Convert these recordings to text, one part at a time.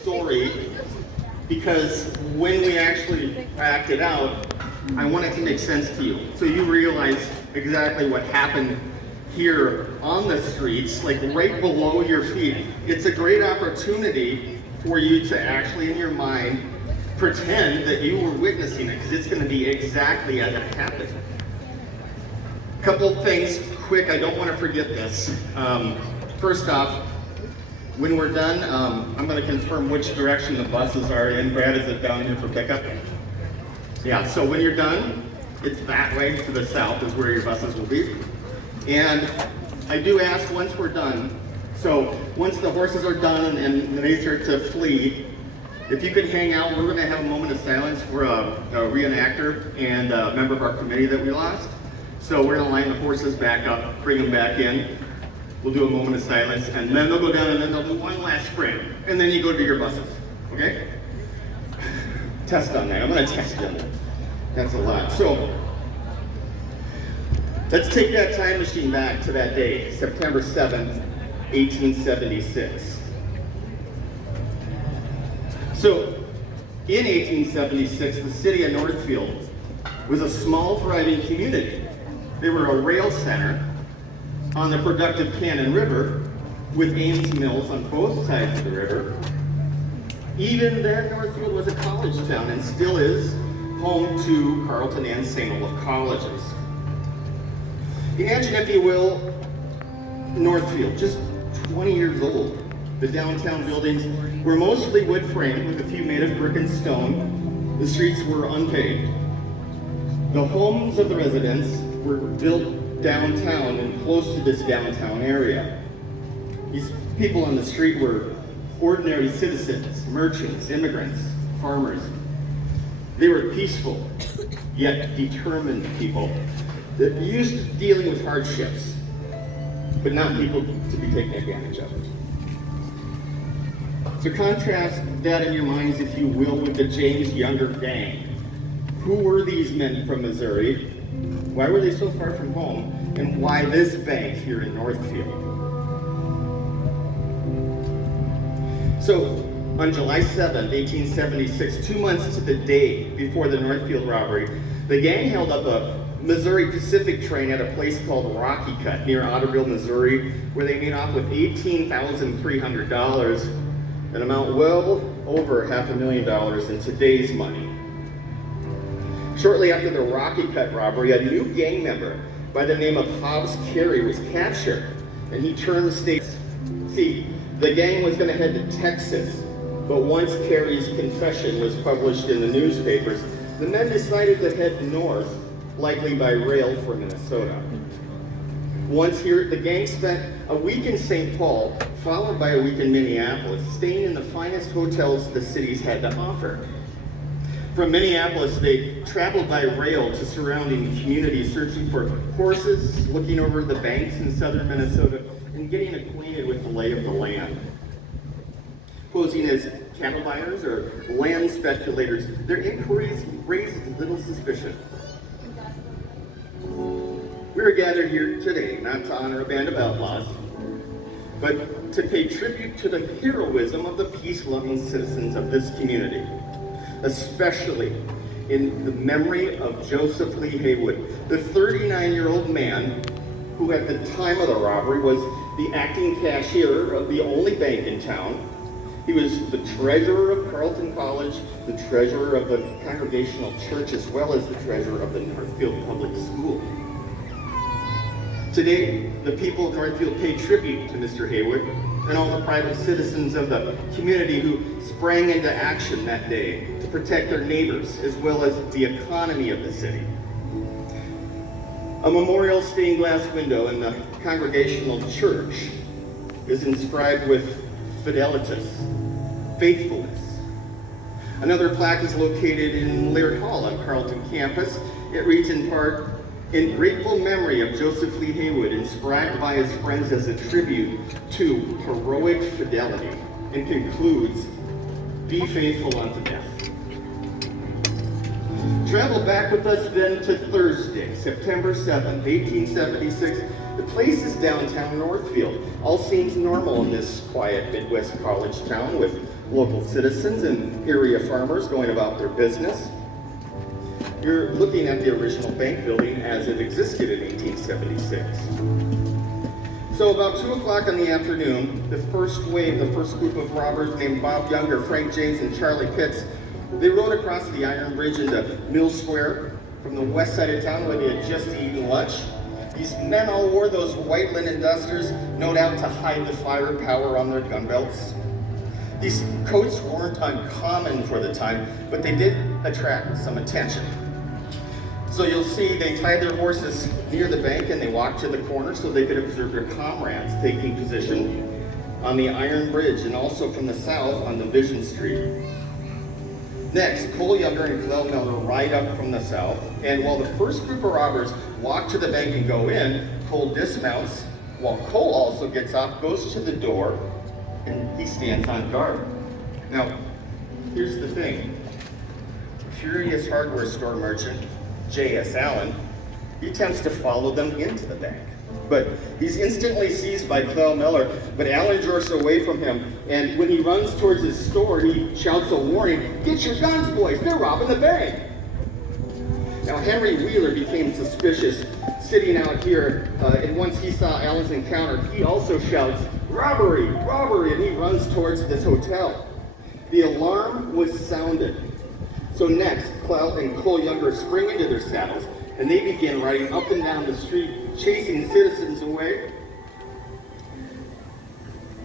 story because when we actually act it out, I want it to make sense to you. So you realize exactly what happened here on the streets, like right below your feet. It's a great opportunity for you to actually, in your mind, pretend that you were witnessing it, because it's going to be exactly as it happened. Couple things quick, I don't want to forget this. First off, when we're done, I'm going to confirm which direction the buses are in. Brad, is it down here for pickup? Yeah, so when you're done, it's that way to the south is where your buses will be. And I do ask once we're done, so once the horses are done and they start to flee, if you could hang out, we're going to have a moment of silence for a reenactor and a member of our committee that we lost. So we're going to line the horses back up, bring them back in. We'll do a moment of silence, and then they'll go down, and then they'll do one last sprint. And then you go to your buses, okay? Test on that. I'm going to test them. That's a lot. So let's take that time machine back to that day, September 7th, 1876. So in 1876, the city of Northfield was a small, thriving community. They were a rail center on the productive Cannon River with Ames Mills on both sides of the river. Even then, Northfield was a college town and still is home to Carleton and St. Olaf colleges. Imagine, if you will, Northfield, just 20 years old. The downtown buildings were mostly wood framed with a few made of brick and stone. The streets were unpaved. The homes of the residents were built downtown and close to this downtown area. These people on the street were ordinary citizens, merchants, immigrants, farmers. They were peaceful, yet determined people that used to dealing with hardships, but not people to be taken advantage of. So contrast that in your minds, if you will, with the James Younger gang. Who were these men from Missouri? Why were they so far from home? And why this bank here in Northfield? So, on July 7th, 1876, 2 months to the day before the Northfield robbery, the gang held up a Missouri Pacific train at a place called Rocky Cut near Otterville, Missouri, where they made off with $18,300, an amount well over $500,000 in today's money. Shortly after the Rocky Cut robbery, a new gang member by the name of Hobbs Carey was captured, and he turned the state. See, the gang was going to head to Texas, but once Carey's confession was published in the newspapers, the men decided to head north, likely by rail for Minnesota. Once here, the gang spent a week in St. Paul, followed by a week in Minneapolis, staying in the finest hotels the cities had to offer. From Minneapolis, they traveled by rail to surrounding communities, searching for horses, looking over the banks in southern Minnesota, and getting acquainted with the lay of the land. Posing as cattle buyers or land speculators, their inquiries raised little suspicion. We are gathered here today not to honor a band of outlaws, but to pay tribute to the heroism of the peace-loving citizens of this community, especially in the memory of Joseph Lee Haywood, the 39-year-old man who at the time of the robbery was the acting cashier of the only bank in town. He was the treasurer of Carleton College, the treasurer of the Congregational Church, as well as the treasurer of the Northfield Public School. Today, the people of Northfield pay tribute to Mr. Haywood and all the private citizens of the community who sprang into action that day to protect their neighbors as well as the economy of the city. A memorial stained glass window in the Congregational Church is inscribed with Fidelitas, faithfulness. Another plaque is located in Laird Hall on Carleton campus. It reads in part, "In grateful memory of Joseph Lee Haywood, inscribed by his friends as a tribute to heroic fidelity," and concludes, "Be faithful unto death." Travel back with us then to Thursday, September 7th, 1876. The place is downtown Northfield. All seems normal in this quiet Midwest college town with local citizens and area farmers going about their business. You're looking at the original bank building as it existed in 1876. So about 2 o'clock in the afternoon, the first group of robbers named Bob Younger, Frank James, and Charlie Pitts, they rode across the Iron Bridge into Mill Square from the west side of town where they had just eaten lunch. These men all wore those white linen dusters, no doubt to hide the firepower on their gun belts. These coats weren't uncommon for the time, but they did attract some attention. So you'll see they tied their horses near the bank and they walked to the corner so they could observe their comrades taking position on the Iron Bridge and also from the south on Division Street. Next, Cole Younger and Clell Miller ride up from the south, and while the first group of robbers walk to the bank and go in, Cole dismounts, while Cole also gets off, goes to the door, and he stands on guard. Now, here's the thing. Furious hardware store merchant J.S. Allen, he attempts to follow them into the bank. But he's instantly seized by Clell Miller, but Allen jerks away from him, and when he runs towards his store, he shouts a warning, "Get your guns, boys, they're robbing the bank!" Now Henry Wheeler became suspicious, sitting out here, and once he saw Allen's encounter, he also shouts, "Robbery, robbery," and he runs towards this hotel. The alarm was sounded. So next, Clell and Cole Younger spring into their saddles, and they begin riding up and down the street, chasing citizens away.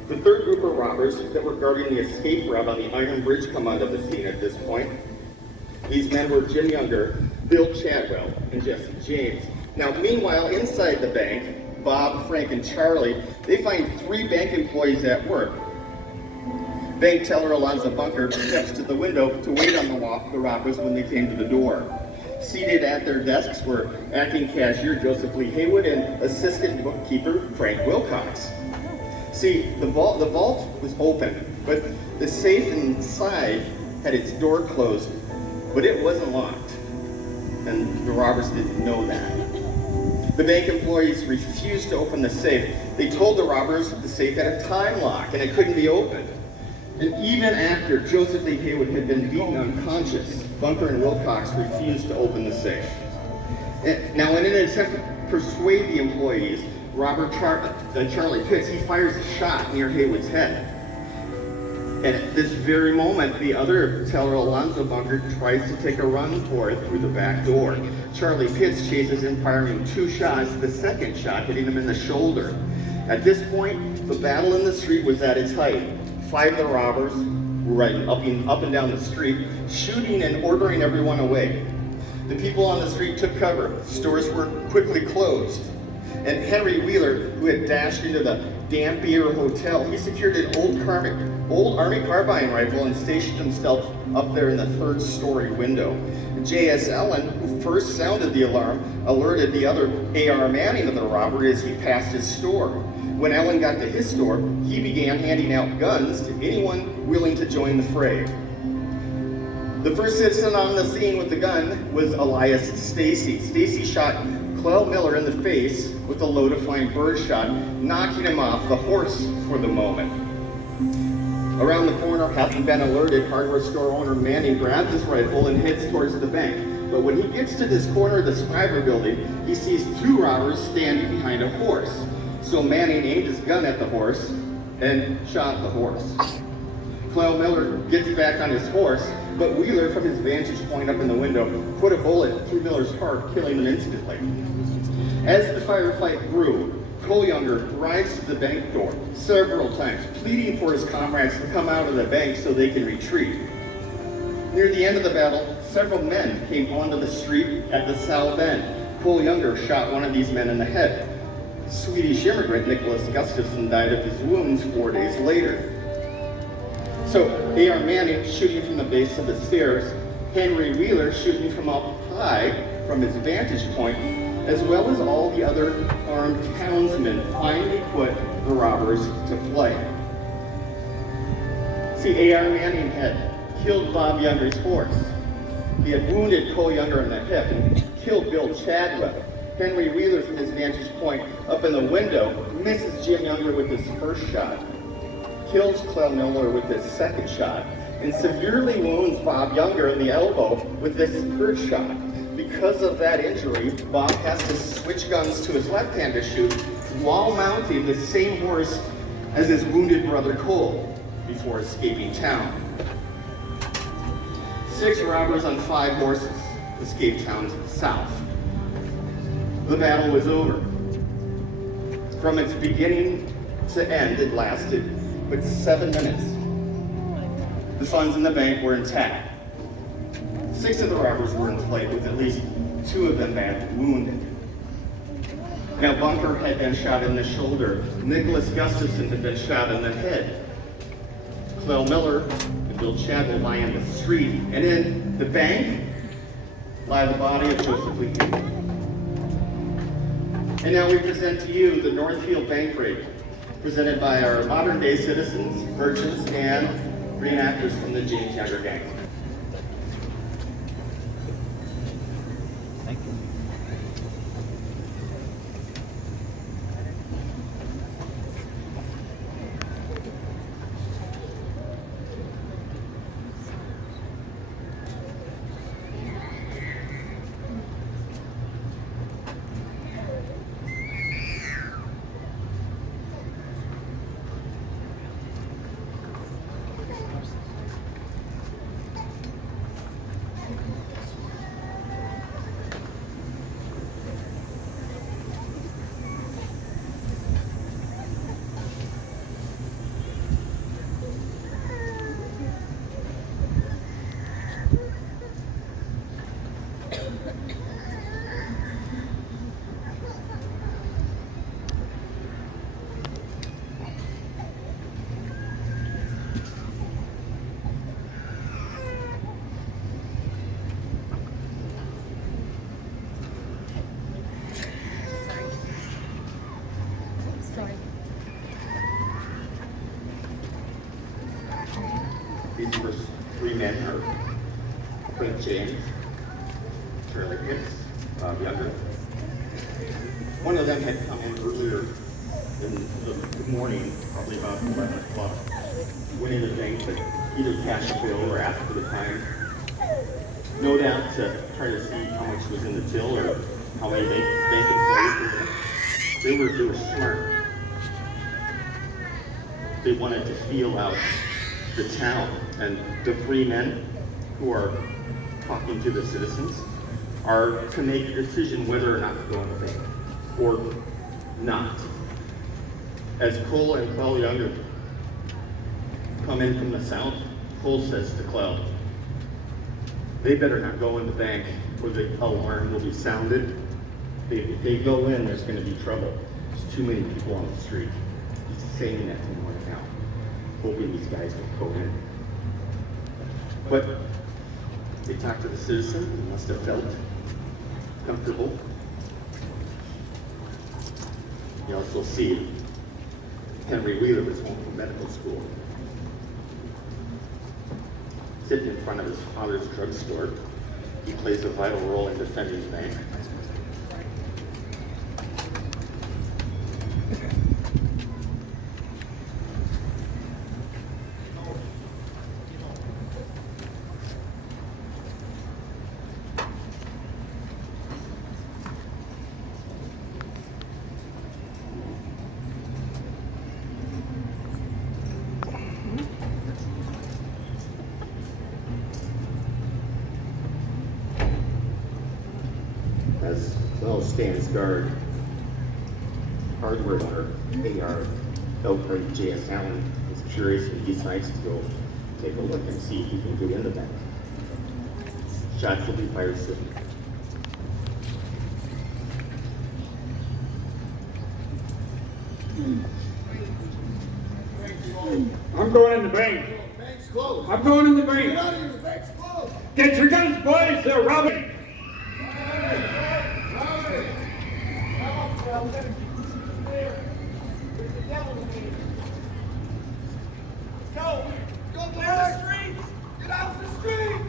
The third group of robbers that were guarding the escape route on the Iron Bridge come onto the scene at this point. These men were Jim Younger, Bill Chadwell, and Jesse James. Now, meanwhile, inside the bank, Bob, Frank, and Charlie, they find 3 bank employees at work. Bank teller Alonzo Bunker steps to the window to wait on the robbers when they came to the door. Seated at their desks were acting cashier Joseph Lee Haywood and assistant bookkeeper Frank Wilcox. See, the vault was open, but the safe inside had its door closed, but it wasn't locked, and the robbers didn't know that. The bank employees refused to open the safe. They told the robbers the safe had a time lock and it couldn't be opened. And even after Joseph Lee Haywood had been beaten unconscious, Bunker and Wilcox refused to open the safe. Now, in an attempt to persuade the employees, Charlie Pitts, he fires a shot near Haywood's head. And at this very moment, the other teller, Alonzo Bunker, tries to take a run for it through the back door. Charlie Pitts chases him, firing 2 shots, the second shot hitting him in the shoulder. At this point, the battle in the street was at its height. 5 of the robbers were riding up and down the street, shooting and ordering everyone away. The people on the street took cover. Stores were quickly closed. And Henry Wheeler, who had dashed into the Dampier Hotel, he secured an old Army carbine rifle and stationed himself up there in the 3rd-story window. J.S. Allen, who first sounded the alarm, alerted the other A.R. Manning of the robbery as he passed his store. When Allen got to his store, he began handing out guns to anyone willing to join the fray. The first citizen on the scene with the gun was Elias Stacy. Stacy shot Clell Miller in the face with a low-to-flying birdshot, knocking him off the horse for the moment. Around the corner, having been alerted, hardware store owner Manning grabs his rifle and heads towards the bank. But when he gets to this corner of the Scriber building, he sees 2 robbers standing behind a horse. So Manning aimed his gun at the horse and shot the horse. Clell Miller gets back on his horse, but Wheeler, from his vantage point up in the window, put a bullet through Miller's heart, killing him instantly. As the firefight grew, Cole Younger rides to the bank door several times, pleading for his comrades to come out of the bank so they can retreat. Near the end of the battle, several men came onto the street at the south end. Cole Younger shot one of these men in the head. Swedish immigrant Nicholas Gustafson died of his wounds 4 days later. So A.R. Manning shooting from the base of the stairs, Henry Wheeler shooting from up high from his vantage point, as well as all the other armed townsmen finally put the robbers to flight. See, A.R. Manning had killed Bob Younger's horse. He had wounded Cole Younger in the hip and killed Bill Chadwell. Henry Wheeler, from his vantage point up in the window, misses Jim Younger with his first shot, kills Clell Miller with his second shot, and severely wounds Bob Younger in the elbow with this third shot. Because of that injury, Bob has to switch guns to his left hand to shoot while mounting the same horse as his wounded brother Cole before escaping town. 6 robbers on 5 horses escaped town to the south. The battle was over. From its beginning to end, it lasted but 7 minutes. The funds in the bank were intact. 6 of the robbers were enslaved, with at least 2 of them badly wounded. Now, Bunker had been shot in the shoulder. Nicholas Gustafson had been shot in the head. Clell Miller and Bill Chadwell lie in the street, and in the bank lie the body of Joseph Lee. And now we present to you the Northfield Bank Raid, presented by our modern-day citizens, merchants, and reenactors from the James Younger Gang. Thank you. These first 3 men are Frank James, Charlie Hicks, Bob Younger. One of them had come in earlier in the morning, probably about 11 o'clock, went in the bank, but either cash a bill or asked for the time. No doubt to try to see how much was in the till or how many bank employees they were smart. They wanted to feel out the town, and the 3 men who are talking to the citizens are to make a decision whether or not to go in the bank or not. As Cole and Clell Younger come in from the south, Cole says to Clell, they better not go in the bank or the alarm will be sounded. If they go in, there's going to be trouble. There's too many people on the street. He's saying that to me right now, hoping these guys will go in. But they talked to the citizen, he must have felt comfortable. You also see Henry Wheeler was home from medical school, sitting in front of his father's drugstore. He plays a vital role in defending the bank. As well stands guard, hardware owner, AR Belgrade J.S. Allen is curious and decides to go take a look and see if he can get in the bank. Shots will be fired soon. I'm going in the bank. Bank's closed. I'm going in the Get bank. out of here, the bank's closed. Get your guns, boys. They're robbing. Go! Go clear the streets! Get out the street!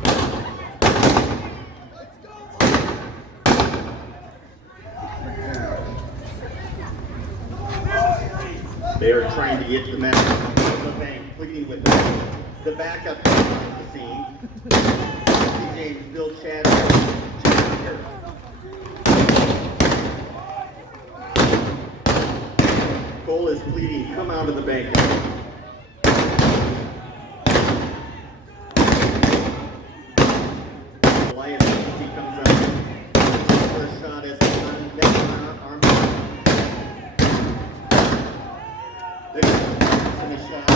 Let's go! They are trying to get the men out of the bank. completing with the backup at the scene. James, Bill, Chad, here. Cole is pleading, come out of the bank. Goliath, he comes out. First shot is on next arm. Finish shot.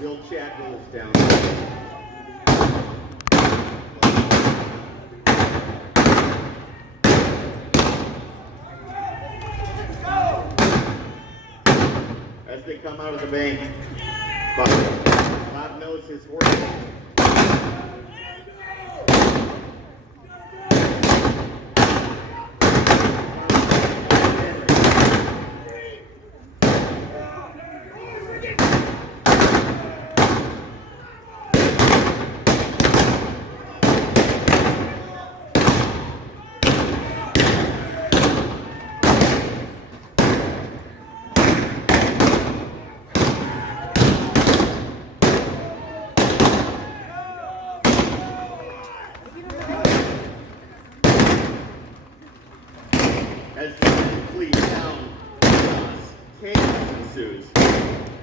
Bill Chad goes down. As they come out of the bank, Bob knows his horse. As the men flee down, chaos ensues.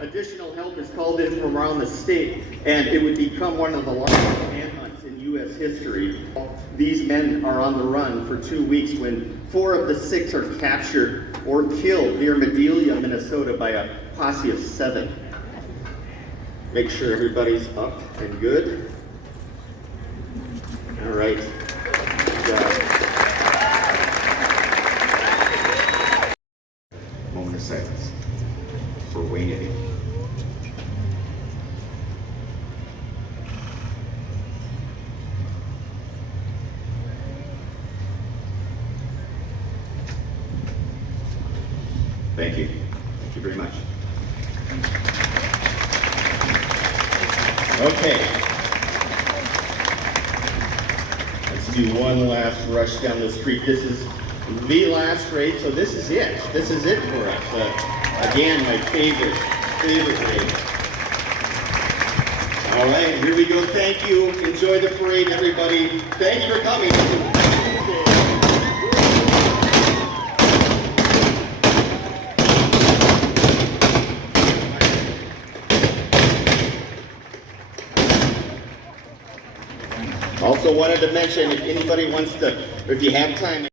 Additional help is called in from around the state, and it would become one of the largest manhunts in U.S. history. These men are on the run for 2 weeks when 4 of the 6 are captured or killed near Medelia, Minnesota by a posse of 7. Make sure everybody's up and good. All right. Good job. Moment of silence for Wayne Eddy. Thank you. Thank you very much. Okay. Let's do one last rush down the street. This is the last raid, so this is it. This is it for us. Again, my favorite raid. All right, here we go. Thank you. Enjoy the parade, everybody. Thank you for coming. Also wanted to mention, if anybody wants to, or if you have time,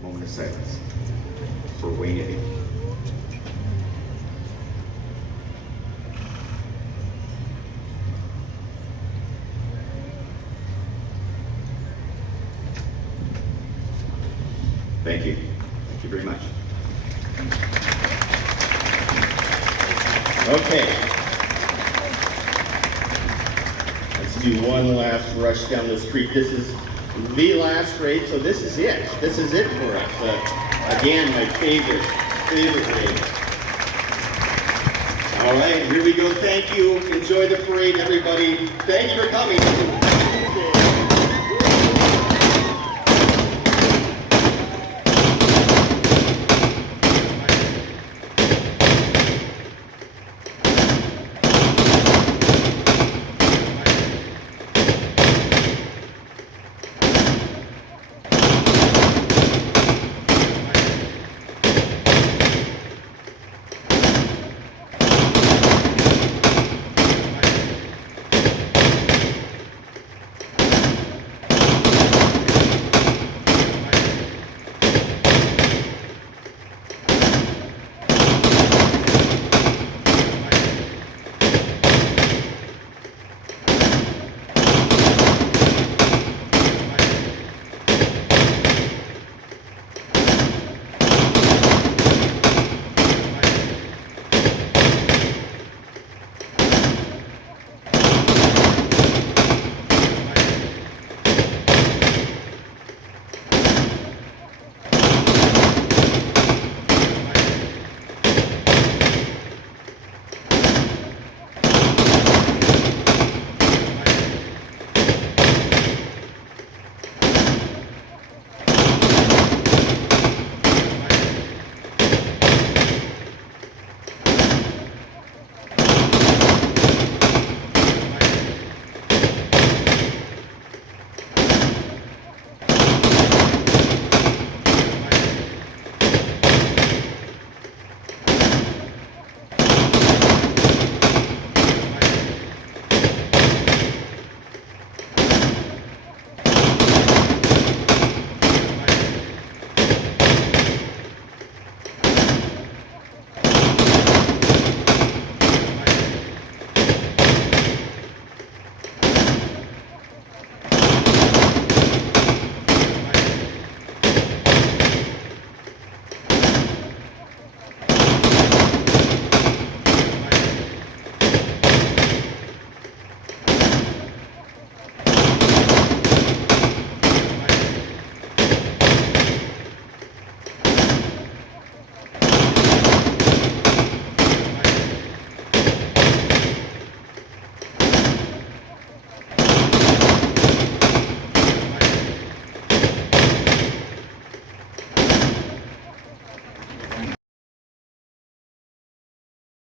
Moment of silence for Wayne. Thank you. Thank you very much. Okay. Let's do one last rush down the street. This is the last raid, so this is it. This is it for us. Again, my favorite raid. All right, here we go. Thank you. Enjoy the parade, everybody. Thank you for coming.